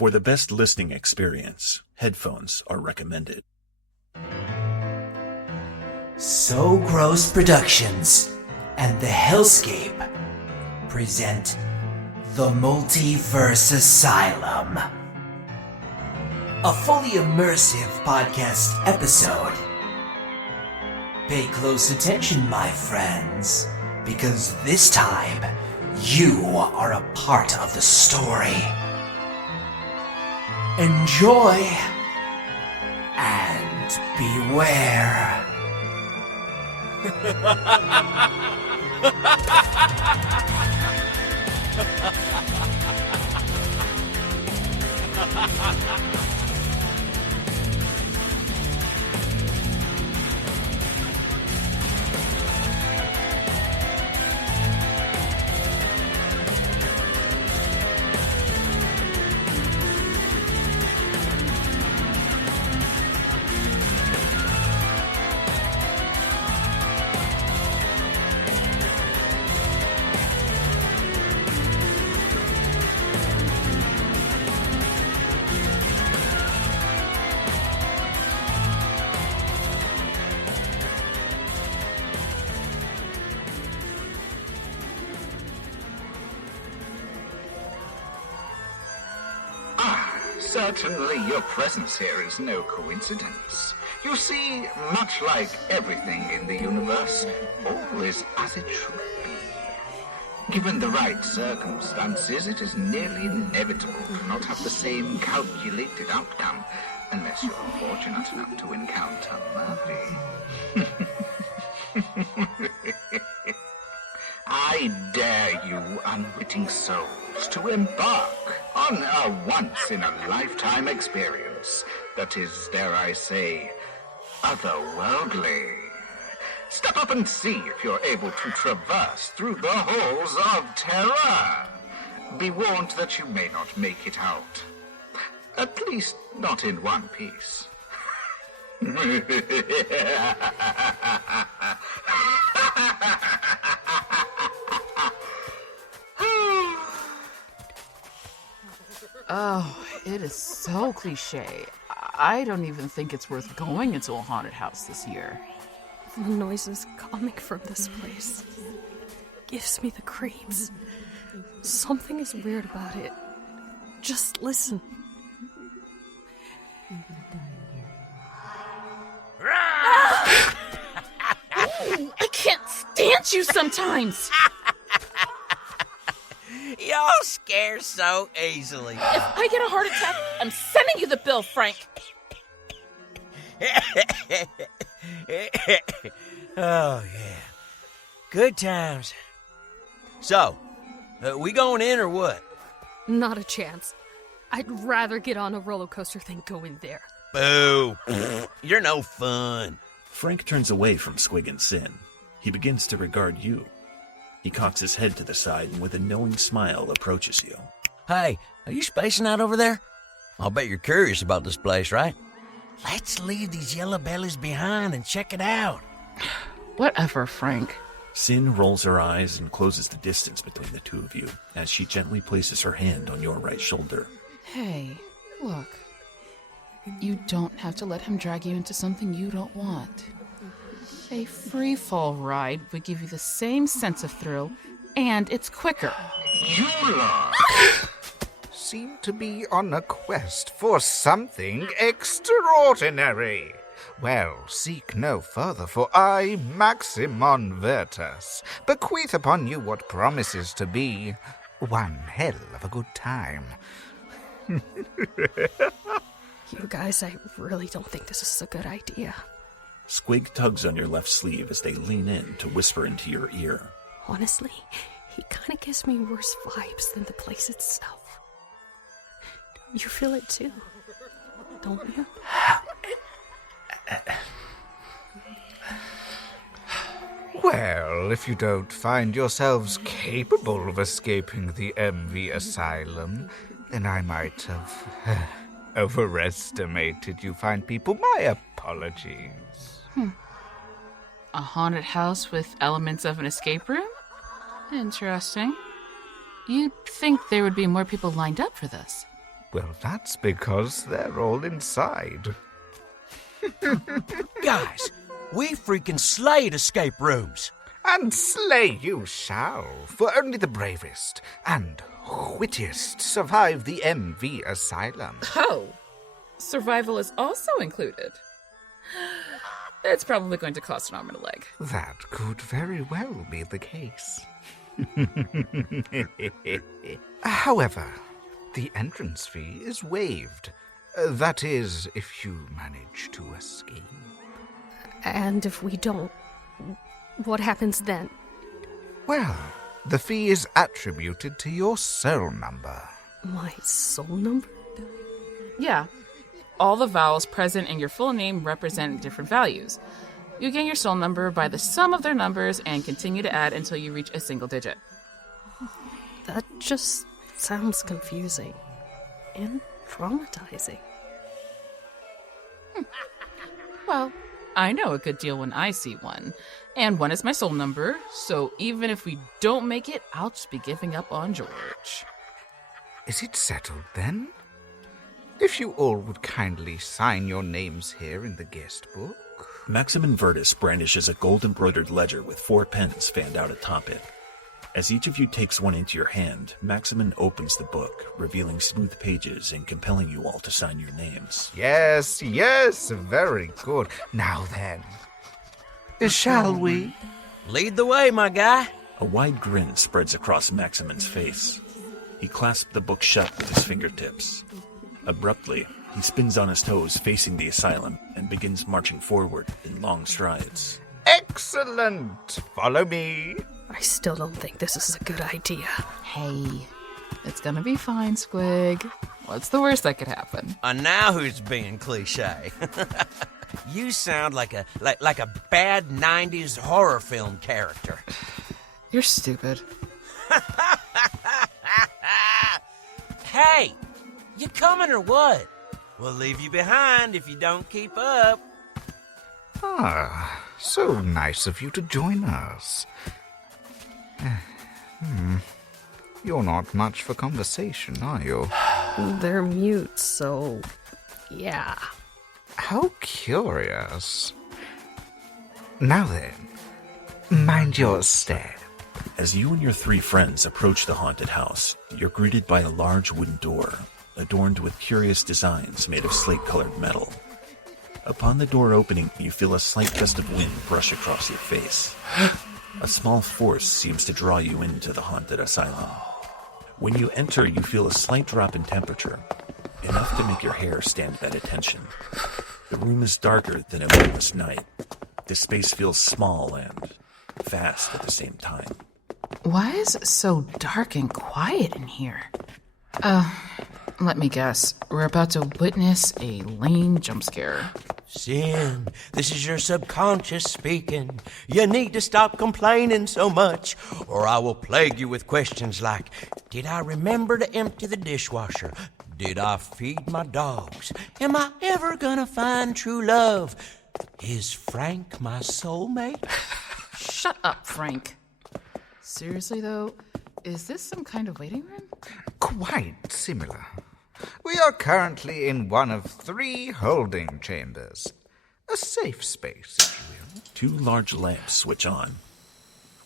For the best listening experience, headphones are recommended. So Gross Productions and the Hellscape present the Multiverse Asylum, a fully immersive podcast episode. Pay close attention, my friends, because this time you are a part of the story. Enjoy and beware. Certainly your presence here is no coincidence. You see, much like everything in the universe, all is as it should be. Given the right circumstances, it is nearly inevitable to not have the same calculated outcome, unless you're fortunate enough to encounter Murphy. I dare you, unwitting souls, to embark on a once-in-a-lifetime experience that is, dare I say, otherworldly. Step up and see if you're able to traverse through the halls of terror. Be warned that you may not make it out. At least not in one piece. Oh, it is so cliche. I don't even think it's worth going into a haunted house this year. The noises coming from this place gives me the creeps. Something is weird about it. Just listen. I can't stand you sometimes! Y'all scare so easily. If I get a heart attack, I'm sending you the bill, Frank. Oh, yeah. Good times. So, we going in or what? Not a chance. I'd rather get on a roller coaster than go in there. Boo. You're no fun. Frank turns away from Squig and Sin. He begins to regard you. He cocks his head to the side and with a knowing smile approaches you. Hey, are you spacing out over there? I'll bet you're curious about this place, right? Let's leave these yellow bellies behind and check it out. Whatever, Frank. Sin rolls her eyes and closes the distance between the two of you as she gently places her hand on your right shoulder. Hey, look. You don't have to let him drag you into something you don't want. A free-fall ride would give you the same sense of thrill, and it's quicker. You lot seem to be on a quest for something extraordinary. Well, seek no further, for I, Maximon Virtus, bequeath upon you what promises to be one hell of a good time. You guys, I really don't think this is a good idea. Squig tugs on your left sleeve as they lean in to whisper into your ear. Honestly, he kind of gives me worse vibes than the place itself. You feel it too, don't you? Well, if you don't find yourselves capable of escaping the MV Asylum, then I might have overestimated you fine people. My apologies. A haunted house with elements of an escape room? Interesting. You'd think there would be more people lined up for this. Well, that's because they're all inside. Guys, we freaking slayed escape rooms. And slay you shall, for only the bravest and wittiest survive the MV Asylum. Oh, survival is also included. It's probably going to cost an arm and a leg. That could very well be the case. However, the entrance fee is waived. That is, if you manage to escape. And if we don't, what happens then? Well, the fee is attributed to your soul number. My soul number? Yeah. All the vowels present in your full name represent different values. You gain your soul number by the sum of their numbers and continue to add until you reach a single digit. That just sounds confusing. And traumatizing. Well, I know a good deal when I see one. And one is my soul number, so even if we don't make it, I'll just be giving up on George. Is it settled then? If you all would kindly sign your names here in the guest book. Maximon Virtus brandishes a gold-embroidered ledger with 4 pens fanned out atop it. As each of you takes one into your hand, Maximon opens the book, revealing smooth pages and compelling you all to sign your names. Yes, very good. Now then, shall we? Lead the way, my guy. A wide grin spreads across Maximon's face. He clasps the book shut with his fingertips. Abruptly, he spins on his toes facing the asylum and begins marching forward in long strides. Excellent! Follow me. I still don't think this is a good idea. Hey, it's gonna be fine, Squig. What's the worst that could happen? Now who's being cliche? You sound like a bad 90s horror film character. You're stupid. Hey, you coming or what? We'll leave you behind if you don't keep up. Ah, so nice of you to join us. You're not much for conversation, are you? They're mute, so yeah. How curious. Now then, mind your step. As you and your 3 friends approach the haunted house, you're greeted by a large wooden door, adorned with curious designs made of slate-colored metal. Upon the door opening, you feel a slight gust of wind brush across your face. A small force seems to draw you into the haunted asylum. When you enter, you feel a slight drop in temperature, enough to make your hair stand at attention. The room is darker than a moonless night. The space feels small and vast at the same time. Why is it so dark and quiet in here? Let me guess. We're about to witness a lame jump scare. Sin, this is your subconscious speaking. You need to stop complaining so much, or I will plague you with questions like, did I remember to empty the dishwasher? Did I feed my dogs? Am I ever gonna find true love? Is Frank my soulmate? Shut up, Frank. Seriously, though, is this some kind of waiting room? Quite similar. We are currently in one of 3 holding chambers. A safe space, if you will. 2 large lamps switch on.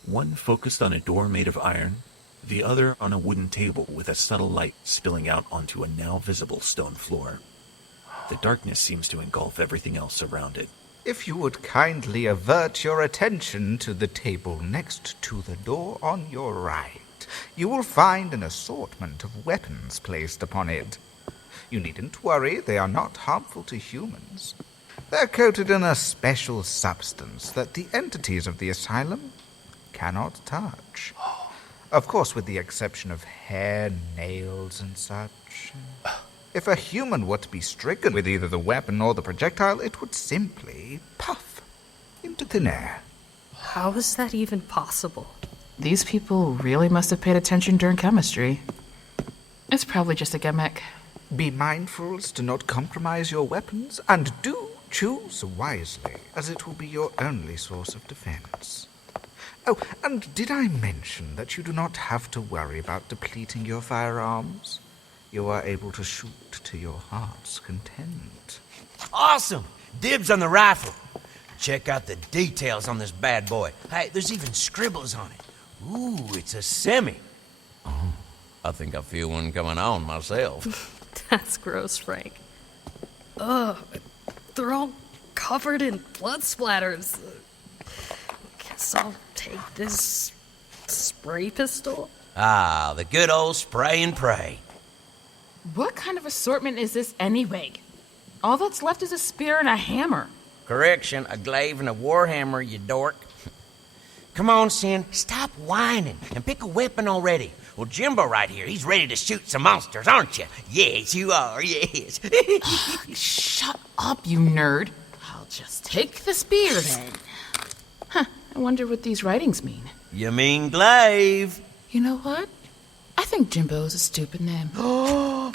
One focused on a door made of iron, the other on a wooden table with a subtle light spilling out onto a now visible stone floor. The darkness seems to engulf everything else around it. If you would kindly avert your attention to the table next to the door on your right, you will find an assortment of weapons placed upon it. You needn't worry, they are not harmful to humans. They're coated in a special substance that the entities of the asylum cannot touch. Of course, with the exception of hair, nails, and such. If a human were to be stricken with either the weapon or the projectile, it would simply puff into thin air. How is that even possible? These people really must have paid attention during chemistry. It's probably just a gimmick. Be mindful to not compromise your weapons, and do choose wisely, as it will be your only source of defense. Oh, and did I mention that you do not have to worry about depleting your firearms? you are able to shoot to your heart's content. Awesome! Dibs on the rifle. Check out the details on this bad boy. Hey, there's even scribbles on it. Ooh, it's a semi. Oh, I think I feel one coming on myself. That's gross, Frank. Ugh, they're all covered in blood splatters. Guess I'll take this spray pistol. Ah, the good old spray and pray. What kind of assortment is this anyway? All that's left is a spear and a hammer. Correction, a glaive and a warhammer, you dork. Come on, Sin, stop whining and pick a weapon already. Well, Jimbo right here, he's ready to shoot some monsters, aren't you? Yes, you are, yes. Shut up, you nerd. I'll just take the spear then. Huh, I wonder what these writings mean. You mean glaive? You know what? I think Jimbo's a stupid name. Oh,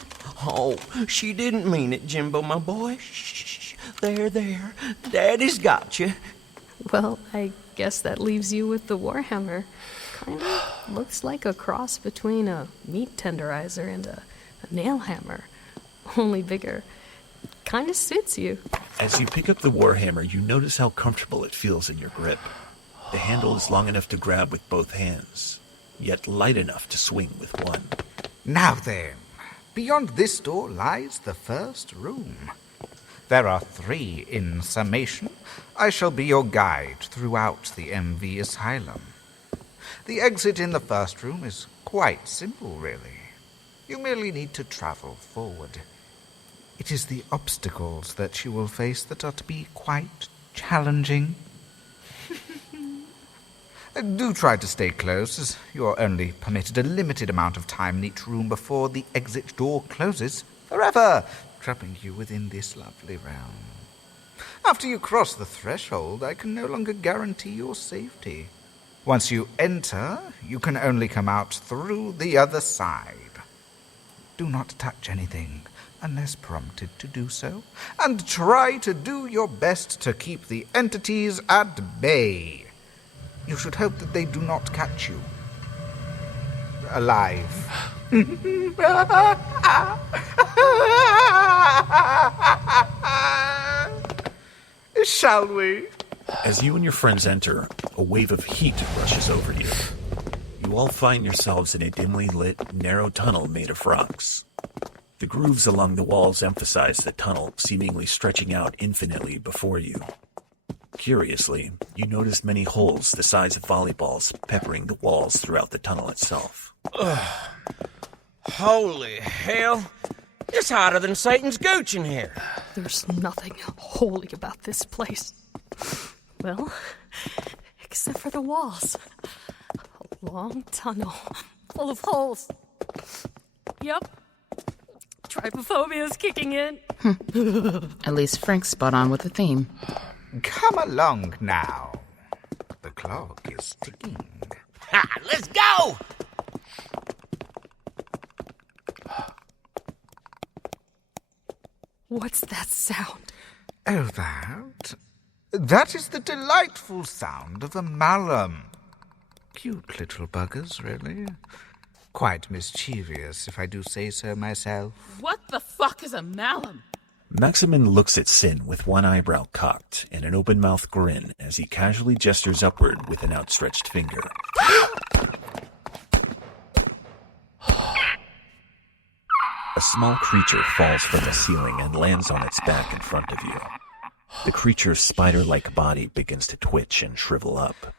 she didn't mean it, Jimbo, my boy. Shh, there. Daddy's got you. Well, I guess that leaves you with the warhammer. Kinda looks like a cross between a meat tenderizer and a nail hammer. Only bigger. Kinda suits you. As you pick up the warhammer, you notice how comfortable it feels in your grip. The handle is long enough to grab with both hands, yet light enough to swing with one. Now then, beyond this door lies the first room. There are 3 in summation. I shall be your guide throughout the MV Asylum. The exit in the first room is quite simple, really. You merely need to travel forward. It is the obstacles that you will face that are to be quite challenging. Do try to stay close, as you are only permitted a limited amount of time in each room before the exit door closes forever, trapping you within this lovely realm. After you cross the threshold, I can no longer guarantee your safety. Once you enter, you can only come out through the other side. Do not touch anything unless prompted to do so, and try to do your best to keep the entities at bay. You should hope that they do not catch you alive. Shall we? As you and your friends enter, a wave of heat rushes over you. You all find yourselves in a dimly lit, narrow tunnel made of rocks. The grooves along the walls emphasize the tunnel seemingly stretching out infinitely before you. Curiously, you notice many holes the size of volleyballs peppering the walls throughout the tunnel itself. Holy hell! It's hotter than Satan's gooch in here. There's nothing holy about this place. Well, except for the walls. A long tunnel full of holes. Yep. Trypophobia's kicking in. At least Frank's spot on with the theme. Come along now. The clock is ticking. Ha! Let's go! What's that sound? Oh, that is the delightful sound of a malum. Cute little buggers, really. Quite mischievous, if I do say so myself. What the fuck is a malum? Maximon looks at Sin with one eyebrow cocked and an open-mouthed grin as he casually gestures upward with an outstretched finger. A small creature falls from the ceiling and lands on its back in front of you. The creature's spider-like body begins to twitch and shrivel up.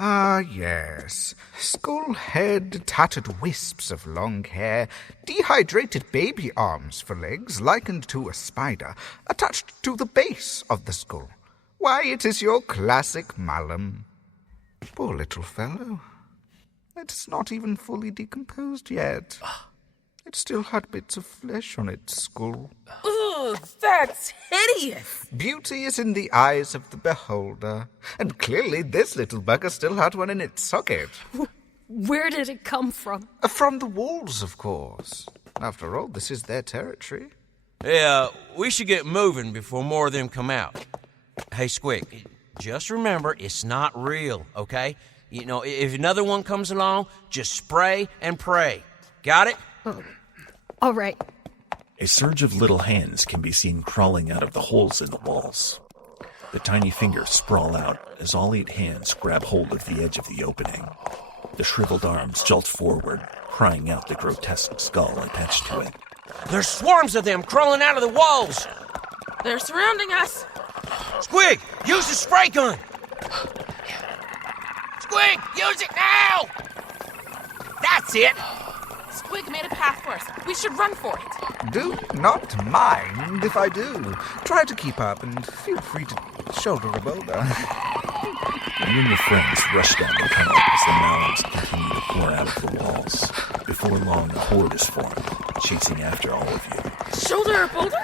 Ah, yes. Skull head, tattered wisps of long hair, dehydrated baby arms for legs likened to a spider, attached to the base of the skull. Why, it is your classic malum. Poor little fellow. It's not even fully decomposed yet. It still had bits of flesh on its skull. Ugh, that's hideous! Beauty is in the eyes of the beholder, and clearly this little bugger still had one in its socket. Where did it come from? From the walls, of course. After all, this is their territory. Yeah, we should get moving before more of them come out. Hey, Squig, just remember, it's not real, okay? You know, if another one comes along, just spray and pray. Got it? All right. A surge of little hands can be seen crawling out of the holes in the walls. The tiny fingers sprawl out as all 8 hands grab hold of the edge of the opening. The shriveled arms jolt forward, prying out the grotesque skull attached to it. There's swarms of them crawling out of the walls. They're surrounding us. Squig, use the spray gun. Squig, use it now. That's it. Squig made a path for us. We should run for it. Do not mind if I do. Try to keep up and feel free to shoulder a boulder. You and your friends rush down the tunnel as the mallards continue to pour out of the walls. Before long, a horde is formed, chasing after all of you. Shoulder a boulder?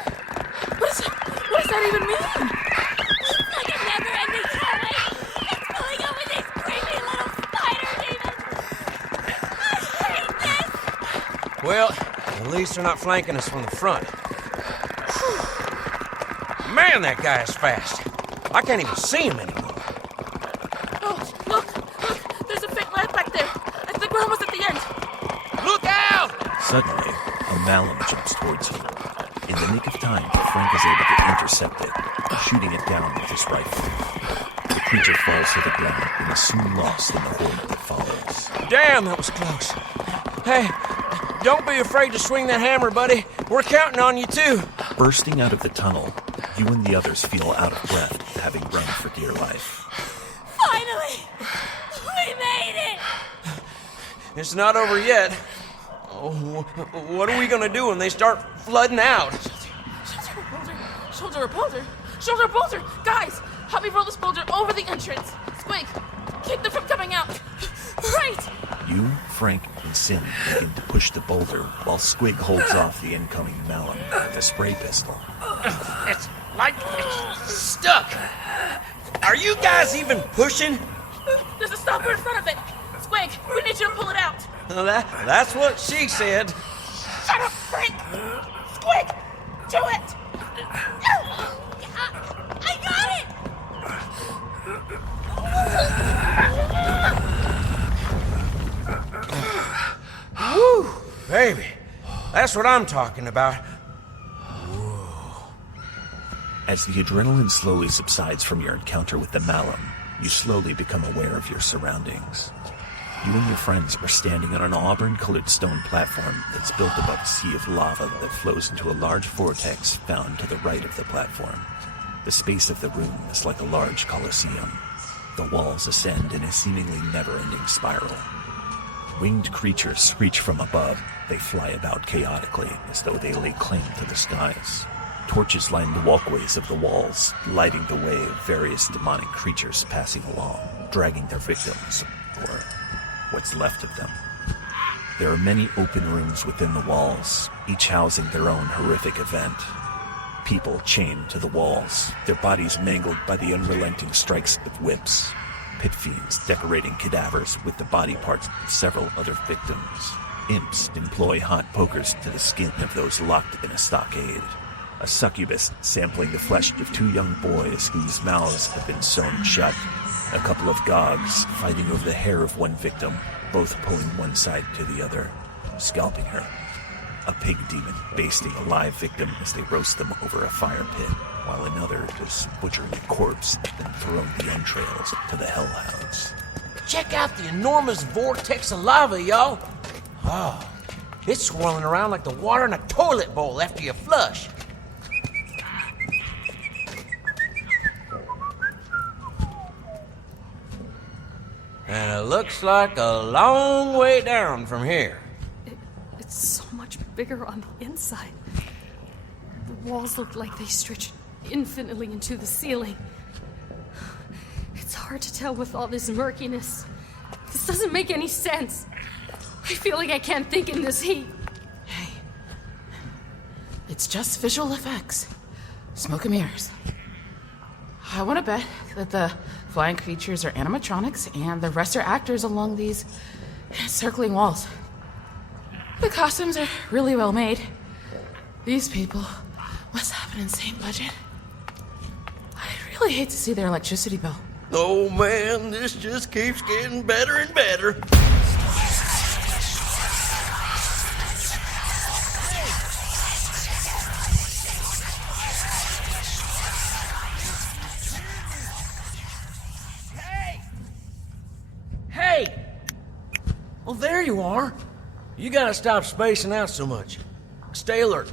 What does that even mean? It's like a never-ending highway. It's pulling over these creepy little spider demons. I hate this. Well, at least they're not flanking us from the front. Man, that guy is fast. I can't even see him anymore. Oh, look! There's a faint light back there. I think we're almost at the end. Look out! Suddenly, a Mallum jumps towards you. In the nick of time, Frank is able to intercept it, shooting it down with his rifle. The creature falls to the ground and is soon lost in the horde that follows. Damn, that was close. Hey, don't be afraid to swing that hammer, buddy. We're counting on you, too. Bursting out of the tunnel, you and the others feel out of breath, having run for dear life. Finally! We made it! It's not over yet. Oh, what are we gonna do when they start flooding out? Shoulder a boulder! Guys, help me roll this boulder over the entrance. Squig, keep them from coming out. Right! You, Frank, and Sin begin to push the boulder while Squig holds off the incoming Mallum with a spray pistol. It's like it's stuck. Are you guys even pushing? There's a stopper in front of it. Squig, we need you to pull it out. That's what she said. Shut up, Frank! Squig, do it! I got it! Woo, baby. That's what I'm talking about. As the adrenaline slowly subsides from your encounter with the Mallum, you slowly become aware of your surroundings. You and your friends are standing on an auburn-colored stone platform that's built above a sea of lava that flows into a large vortex found to the right of the platform. The space of the room is like a large coliseum. The walls ascend in a seemingly never-ending spiral. Winged creatures screech from above. They fly about chaotically as though they lay claim to the skies. Torches line the walkways of the walls, lighting the way of various demonic creatures passing along, dragging their victims, or what's left of them. There are many open rooms within the walls, each housing their own horrific event. People chained to the walls, their bodies mangled by the unrelenting strikes of whips. Pit fiends decorating cadavers with the body parts of several other victims. Imps employ hot pokers to the skin of those locked in a stockade. A succubus sampling the flesh of 2 young boys whose mouths have been sewn shut. A couple of gogs fighting over the hair of one victim, both pulling one side to the other, scalping her. A pig demon basting a live victim as they roast them over a fire pit, while another is butchering a corpse and throwing the entrails to the hellhounds. Check out the enormous vortex of lava, y'all. Oh, it's swirling around like the water in a toilet bowl after you flush. And it looks like a long way down from here. It's so much bigger on the inside. The walls look like they stretch infinitely into the ceiling. It's hard to tell with all this murkiness. This doesn't make any sense. I feel like I can't think in this heat. Hey, it's just visual effects. Smoke and mirrors. I want to bet that the flying creatures are animatronics and the rest are actors along these circling walls. The costumes are really well made. These people must have an insane budget. I'd really hate to see their electricity bill. Oh man, this just keeps getting better and better. Oh, there you are. You gotta stop spacing out so much. Stay alert.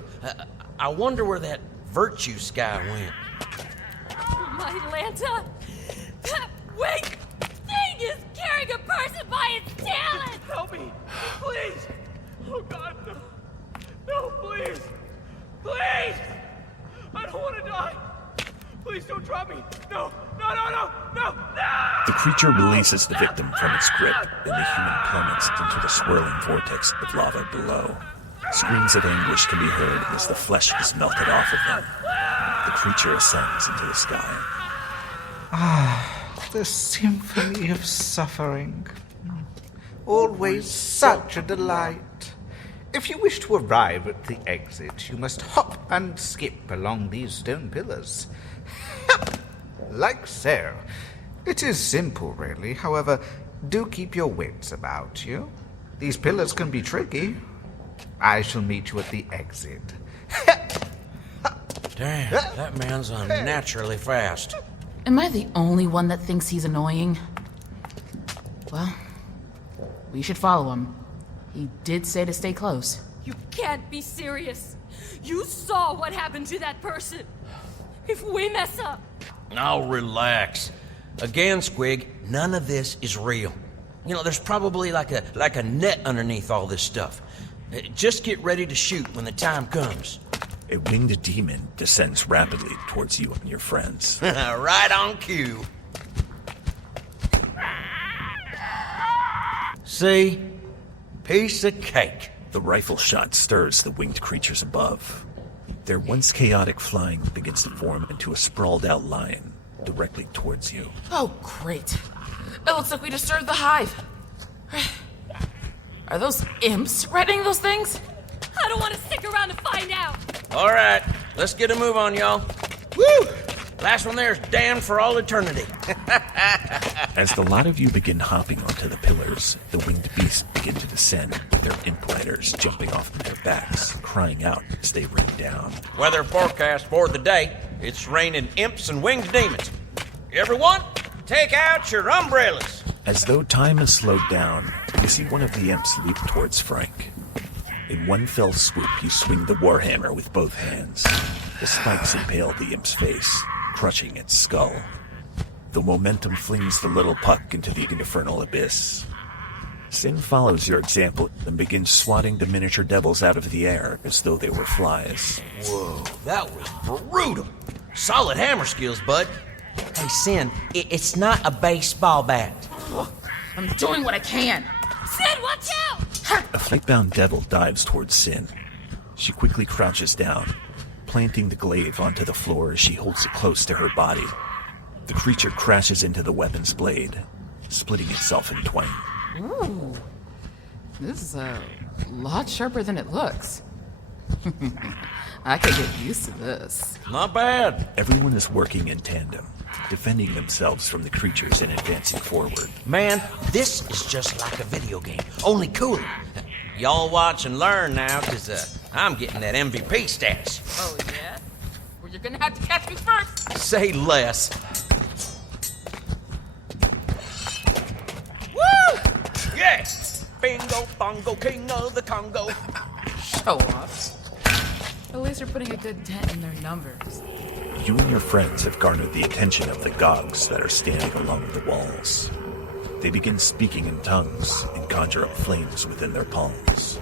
I wonder where that Virtues guy went. My Lanta! That winged thing is carrying a person by its talons! Help me! Please! Oh God, no! No, please! Please! I don't want to die! Please don't drop me! No! No, no, no! No! No! The creature releases the victim from its grip, and the human plummets into the swirling vortex of lava below. Screams of anguish can be heard as the flesh is melted off of them. The creature ascends into the sky. Ah, the symphony of suffering. Always such a delight. If you wish to arrive at the exit, you must hop and skip along these stone pillars. Like so. It is simple, really. However, do keep your wits about you. These pillars can be tricky. I shall meet you at the exit. Damn, that man's unnaturally fast. Am I the only one that thinks he's annoying? Well, we should follow him. He did say to stay close. You can't be serious. You saw what happened to that person. If we mess up... Now relax. Again, Squig, none of this is real. You know, there's probably like a net underneath all this stuff. Just get ready to shoot when the time comes. A winged demon descends rapidly towards you and your friends. Right on cue. See? Piece of cake. The rifle shot stirs the winged creatures above. Their once chaotic flying begins to form into a sprawled out line directly towards you. Oh, great. It looks like we disturbed the hive. Are those imps riding those things? I don't want to stick around to find out. All right, let's get a move on, y'all. Woo! Last one there's damned for all eternity. As the lot of you begin hopping onto the pillars, the winged beasts begin to descend, with their imp riders jumping off of their backs, crying out as they rain down. Weather forecast for the day. It's raining imps and winged demons. Everyone, take out your umbrellas. As though time has slowed down, you see one of the imps leap towards Frank. In one fell swoop, you swing the warhammer with both hands. The spikes impale the imp's face, crushing its skull. The momentum flings the little puck into the infernal abyss. Sin follows your example and begins swatting the miniature devils out of the air as though they were flies. Whoa, that was brutal. Solid hammer skills, bud. Hey, Sin, it's not a baseball bat. I'm doing what I can. Sid, watch out! A flight-bound devil dives towards Sin. She quickly crouches down, planting the glaive onto the floor as she holds it close to her body. The creature crashes into the weapon's blade, splitting itself in twain. Ooh, this is a lot sharper than it looks. I could get used to this. Not bad. Everyone is working in tandem, defending themselves from the creatures and advancing forward. Man, this is just like a video game, only cooler. Y'all watch and learn now, because I'm getting that MVP status. Oh, yeah? Well, you're gonna have to catch me first. Say less. Woo! Yeah! Bingo, bongo, king of the Congo. Show-offs. At least they're putting a good dent in their numbers. You and your friends have garnered the attention of the gogs that are standing along the walls. They begin speaking in tongues and conjure up flames within their palms.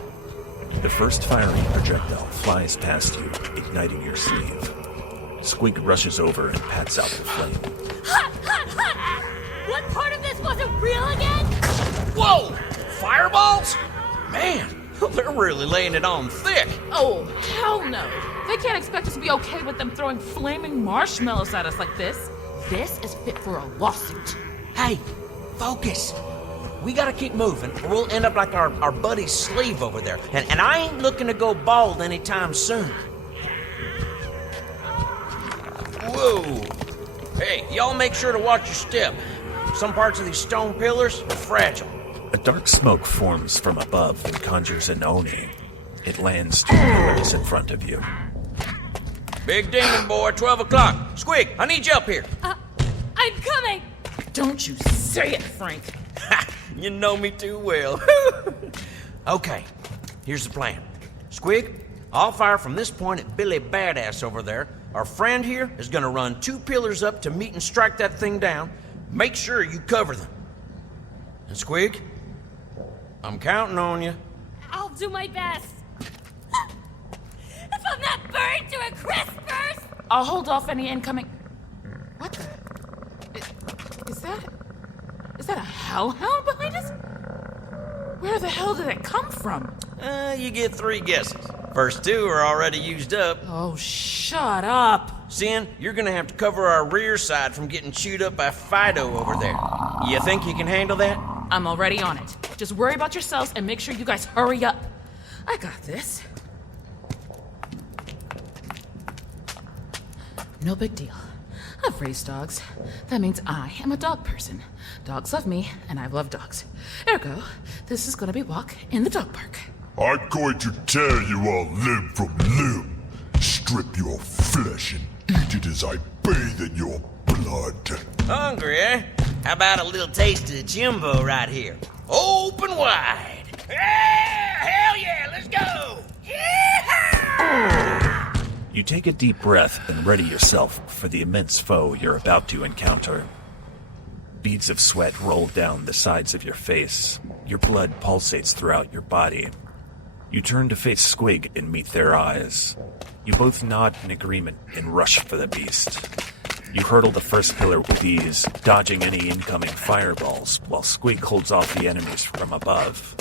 The first firing projectile flies past you, igniting your sleeve. Squig rushes over and pats out the flame. Hot, hot, hot! What part of this wasn't real again? Whoa! Fireballs? Man, they're really laying it on thick. Oh, hell no. They can't expect us to be okay with them throwing flaming marshmallows at us like this. This is fit for a lawsuit. Hey, focus. We gotta keep moving, or we'll end up like our buddy's sleeve over there. And I ain't looking to go bald anytime soon. Whoa. Hey, y'all make sure to watch your step. Some parts of these stone pillars are fragile. A dark smoke forms from above and conjures an Oni. It lands 2 pillars in front of you. Big demon boy, 12 o'clock. Squig, I need you up here. I'm coming! Don't you say it, Frank. Ha! You know me too well. Okay, here's the plan. Squig, I'll fire from this point at Billy Badass over there. Our friend here is gonna run 2 pillars up to meet and strike that thing down. Make sure you cover them. And Squig, I'm counting on you. I'll do my best. If I'm not burned to a crisp first! I'll hold off any incoming. What the? Is that a hellhound behind us? Where the hell did it come from? You get 3 guesses. First 2 are already used up. Oh, shut up. Sin, you're gonna have to cover our rear side from getting chewed up by Fido over there. You think you can handle that? I'm already on it. Just worry about yourselves and make sure you guys hurry up. I got this. No big deal. I've raised dogs. That means I am a dog person. Dogs love me, and I love dogs. Ergo, this is gonna be walk in the dog park. I'm going to tear you all limb from limb, strip your flesh and eat it as I bathe in your blood. Hungry, eh? How about a little taste of the Jimbo right here? Open wide. Hell yeah, let's go! Yeehaw! You take a deep breath and ready yourself for the immense foe you're about to encounter. Beads of sweat roll down the sides of your face. Your blood pulsates throughout your body. You turn to face Squig and meet their eyes. You both nod in agreement and rush for the beast. You hurdle the first pillar with ease, dodging any incoming fireballs, while Squig holds off the enemies from above.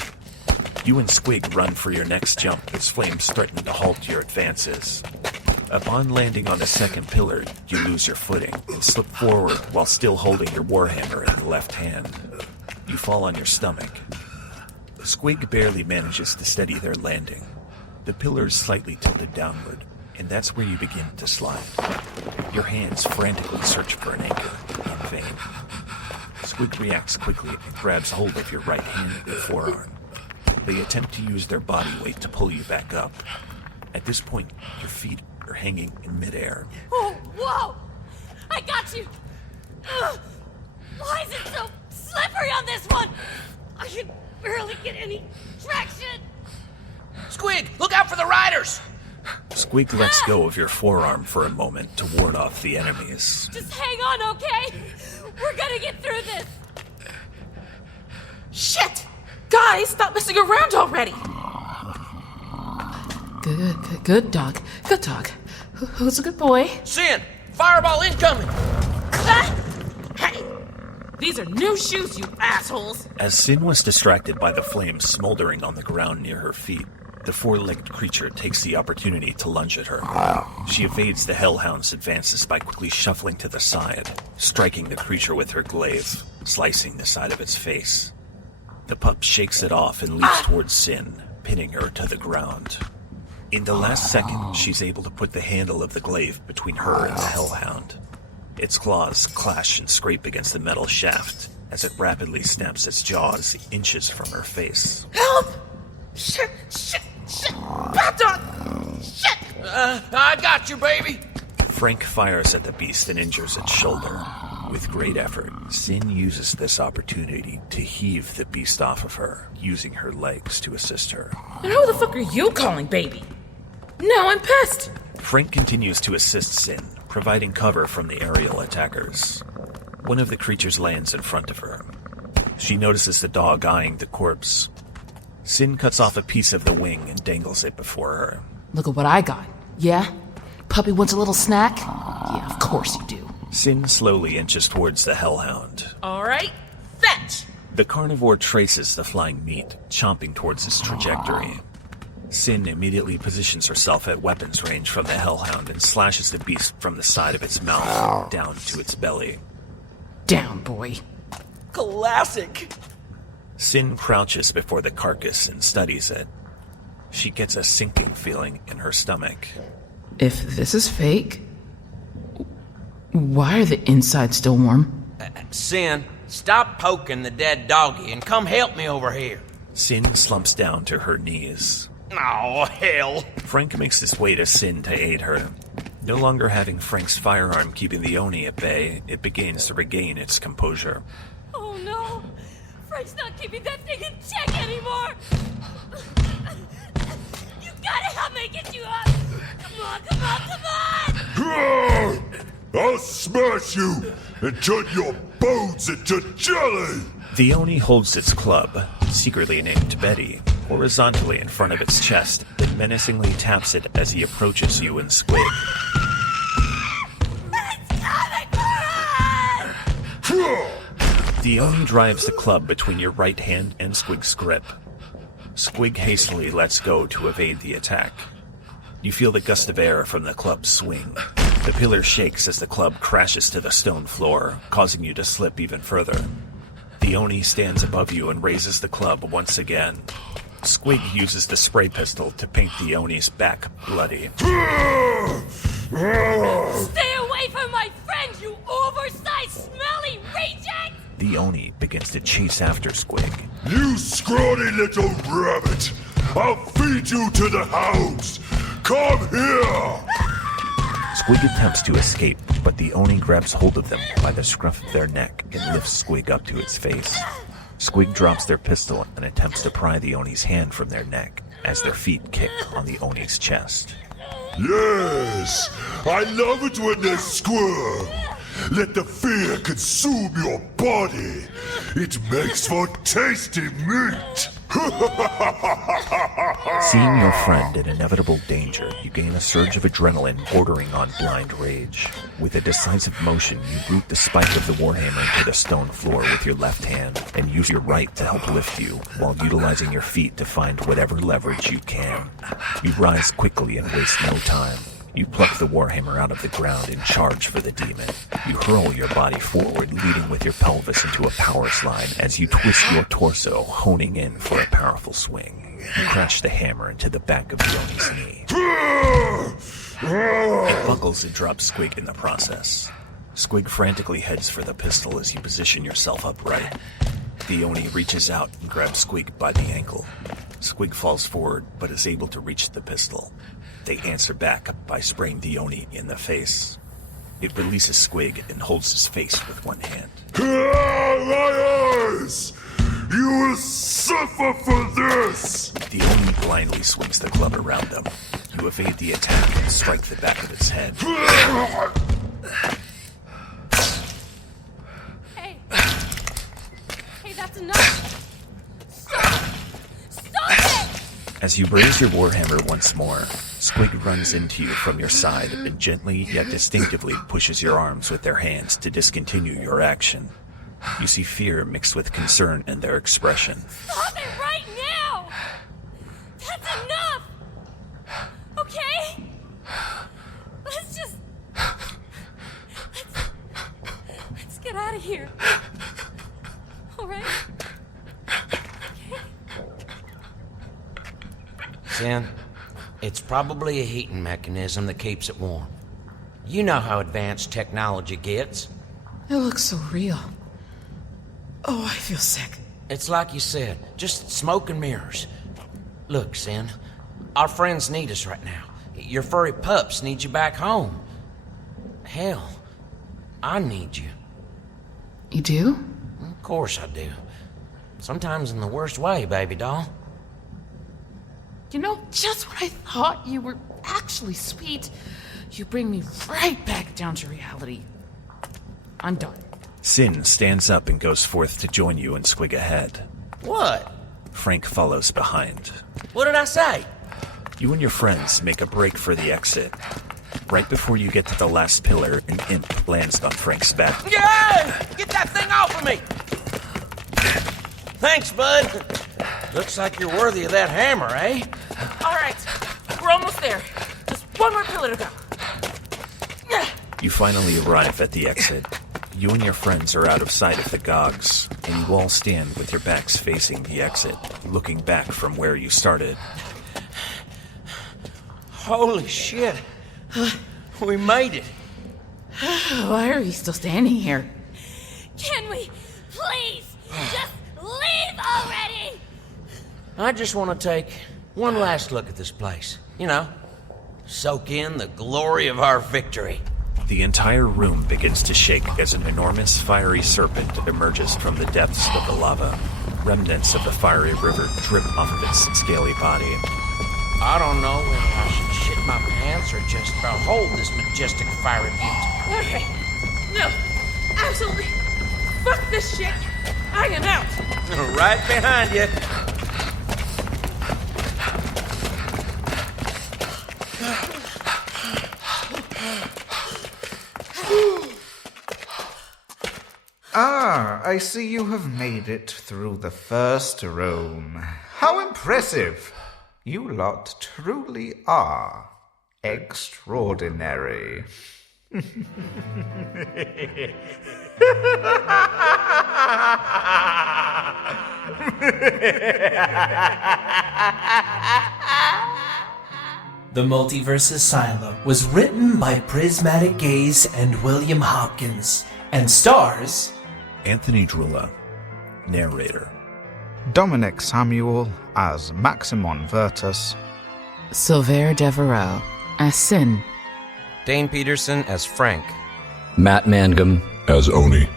You and Squig run for your next jump as flames threaten to halt your advances. Upon landing on the second pillar, you lose your footing and slip forward while still holding your warhammer in the left hand. You fall on your stomach. Squig barely manages to steady their landing. The pillar is slightly tilted downward, and that's where you begin to slide. Your hands frantically search for an anchor, in vain. Squig reacts quickly and grabs hold of your right hand and forearm. They attempt to use their body weight to pull you back up. At this point, your feet are hanging in midair. Oh, whoa! I got you! Ugh. Why is it so slippery on this one? I can barely get any traction! Squig, look out for the riders! Squig lets go of your forearm for a moment to ward off the enemies. Just hang on, okay? We're gonna get through this! Shit! Guys, stop messing around already! Good dog. Good dog. Who's a good boy? Sin, fireball incoming! Hey! These are new shoes, you assholes! As Sin was distracted by the flames smoldering on the ground near her feet, the 4-legged creature takes the opportunity to lunge at her. She evades the hellhound's advances by quickly shuffling to the side, striking the creature with her glaive, slicing the side of its face. The pup shakes it off and leaps towards Sin, pinning her to the ground. In the last second, she's able to put the handle of the glaive between her and the hellhound. Its claws clash and scrape against the metal shaft as it rapidly snaps its jaws inches from her face. Help! Shit! Bad dog! Shit! I got you, baby! Frank fires at the beast and injures its shoulder. With great effort, Sin uses this opportunity to heave the beast off of her, using her legs to assist her. And who the fuck are you calling baby? Now I'm pissed! Frank continues to assist Sin, providing cover from the aerial attackers. One of the creatures lands in front of her. She notices the dog eyeing the corpse. Sin cuts off a piece of the wing and dangles it before her. Look at what I got. Yeah? Puppy wants a little snack? Yeah, of course you do. Sin slowly inches towards the hellhound. Alright, fetch! The carnivore traces the flying meat, chomping towards its trajectory. Sin immediately positions herself at weapons range from the hellhound and slashes the beast from the side of its mouth down to its belly. Down, boy. Classic! Sin crouches before the carcass and studies it. She gets a sinking feeling in her stomach. If this is fake, why are the insides still warm? Sin, stop poking the dead doggy and come help me over here. Sin slumps down to her knees. Oh, hell. Frank makes his way to Sin to aid her. No longer having Frank's firearm keeping the Oni at bay, it begins to regain its composure. Oh no! Frank's not keeping that thing in check anymore! You gotta help me get you up! Come on, come on, come on! I'll smash you and turn your bones into jelly! The Oni holds its club, secretly named Betty, horizontally in front of its chest, then menacingly taps it as he approaches you and Squig. It's coming for us! The Oni drives the club between your right hand and Squig's grip. Squig hastily lets go to evade the attack. You feel the gust of air from the club swing. The pillar shakes as the club crashes to the stone floor, causing you to slip even further. The Oni stands above you and raises the club once again. Squig uses the spray pistol to paint the Oni's back bloody. Stay away from my friend, you oversized, smelly reject! The Oni begins to chase after Squig. You scrawny little rabbit! I'll feed you to the hounds! Come here! Squig attempts to escape, but the Oni grabs hold of them by the scruff of their neck and lifts Squig up to its face. Squig drops their pistol and attempts to pry the Oni's hand from their neck as their feet kick on the Oni's chest. Yes! I love it when they squirm! Let the fear consume your body! It makes for tasty meat! Seeing your friend in inevitable danger, you gain a surge of adrenaline bordering on blind rage. With a decisive motion, you root the spike of the warhammer into the stone floor with your left hand, and use your right to help lift you, while utilizing your feet to find whatever leverage you can. You rise quickly and waste no time. You pluck the warhammer out of the ground and charge for the demon. You hurl your body forward, leading with your pelvis into a power slide as you twist your torso, honing in for a powerful swing. You crash the hammer into the back of the Oni's knee. It buckles and drops Squig in the process. Squig frantically heads for the pistol as you position yourself upright. The Oni reaches out and grabs Squig by the ankle. Squig falls forward, but is able to reach the pistol. They answer back by spraying the Oni in the face. It releases Squig and holds his face with one hand. My eyes! You will suffer for this! The Oni blindly swings the club around them. You evade the attack and strike the back of its head. Hey, that's enough! Stop! Stop it! As you raise your warhammer once more, Squig runs into you from your side and gently yet distinctively pushes your arms with their hands to discontinue your action. You see fear mixed with concern in their expression. Stop it right now! That's enough! Okay? Let's just... Let's get out of here. Alright? Okay? Sin, it's probably a heating mechanism that keeps it warm. You know how advanced technology gets. It looks so real. Oh, I feel sick. It's like you said, just smoke and mirrors. Look, Sin, our friends need us right now. Your furry pups need you back home. Hell, I need you. You do? Of course I do. Sometimes in the worst way, baby doll. You know, just when I thought you were actually sweet, you bring me right back down to reality. I'm done. Sin stands up and goes forth to join you and Squig ahead. What? Frank follows behind. What did I say? You and your friends make a break for the exit. Right before you get to the last pillar, an imp lands on Frank's back. Yeah! Get that thing off of me! Thanks, bud. Looks like you're worthy of that hammer, eh? All right, we're almost there. Just one more pillar to go. You finally arrive at the exit. You and your friends are out of sight of the Gogs, and you all stand with your backs facing the exit, looking back from where you started. Holy shit. We made it. Why are we still standing here? Can we please just leave already? I just want to take one last look at this place. You know, soak in the glory of our victory. The entire room begins to shake as an enormous fiery serpent emerges from the depths of the lava. Remnants of the fiery river drip off of its scaly body. I don't know whether I should shit my pants or just behold this majestic fiery beauty. Okay. No. Absolutely. Fuck this shit. I am out. Right behind you. Ah, I see you have made it through the first room. How impressive! You lot truly are extraordinary. The Multiverse Asylum was written by PrismaticGaze and William Hopkins, and stars Anthony Drula, narrator. Dominic Samuel as Maximon Virtus. Silvaire Devereux as Sin. Dane Peterson as Frank. Matt Mangum As Oni.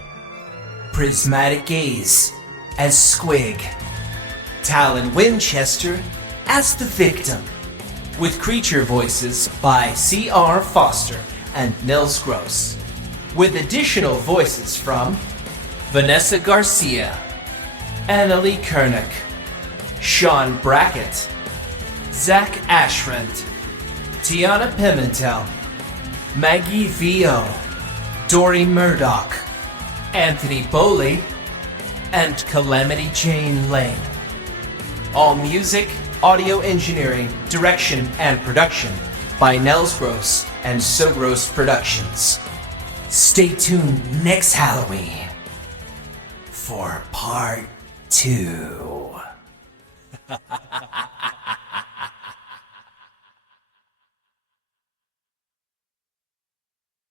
PrismaticGaze as Squig, Talen Winchester as the victim, with creature voices by C.R. Foster and Nels, with additional voices from Vanessa Garcia, Anneli Curnock, Shaun Brackett, Zack Ashrend, Tiana Pimental, MaggieVO, Dori Murdock, Anthony Boley, and CalamityJane Lane. All music, audio engineering, direction, and production by Nels and So Gross Productions. Stay tuned next Halloween for part 2.